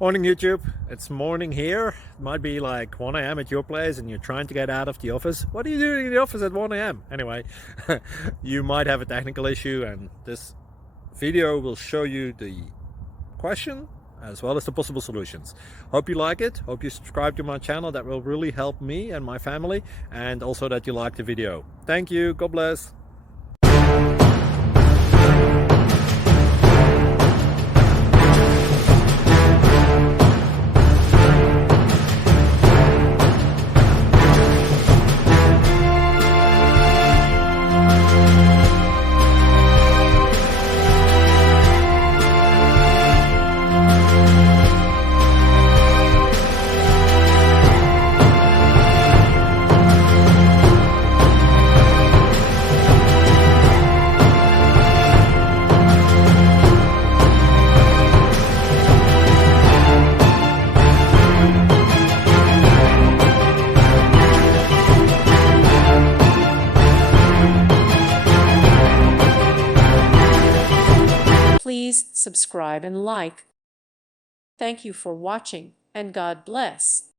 Morning YouTube, it's morning here. It might be like 1 a.m. at your place and you're trying to get out of the office. What are you doing in the office at 1 a.m.? Anyway, you might have a technical issue and this video will show you the question as well as the possible solutions. Hope you like it, hope you subscribe to my channel. That will really help me and my family, and also that you like the video. Thank you, God bless. Please subscribe and like. Thank you for watching, and God bless.